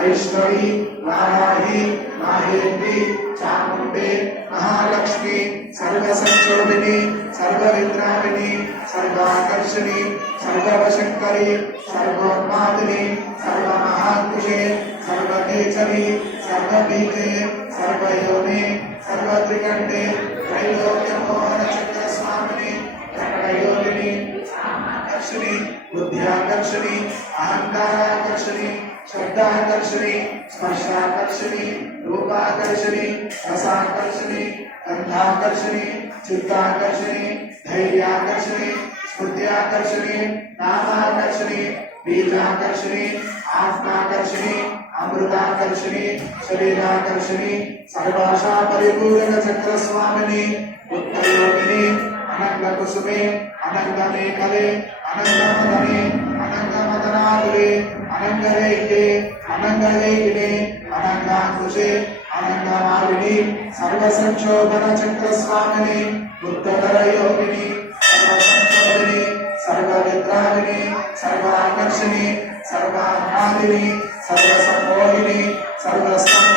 वैष्णवी वाराही माहेन्द्री चामुंडे महालक्ष्मी सर्वसंशोधिनी सर्वविद्राविणी सर्वाकर्षणी सर्ववशंकरी सर्वोन्मादिनी सर्वमहात्मुषे सर्वकेचरी सर्वबीजे सर्वयोनि सर्वत्रिकंडे त्रैलोक्यमोहन चक्र स्वामिनी त्रैलोकिनी आकर्षणी बुद्ध्याकर्षणी अहंकाराकर्षणी श्रद्धाकर्षणी स्पर्शाकर्षणी रूपाकर्षणी रसाकर्षणी गंधाकर्षणी चित्ताकर्षणी धैर्याकर्षणी स्मृत्याकर्षणी नामाकर्षणी बीजाकर्षणी आत्माकर्षणी अमृताकर्षणी शरीराकर्षणी सर्वाशा परिपूर्ण चक्र स्वामिनी उत्तरयोगिनी अनंग कुसुमे अनंग मेखले अनंग मदने अनंग मदनागुले अनंगरेखे अनंगलेखिने अनंगाकुशे अनंगमालिनी सर्वसंशोधन चक्र स्वामिनी उत्तर योगिनी सर्वसंशोधिनी सर्वविद्राविनी सर्वाकर्षणी सर्वामालिनी सर्वसंमोहिनी सर्वसं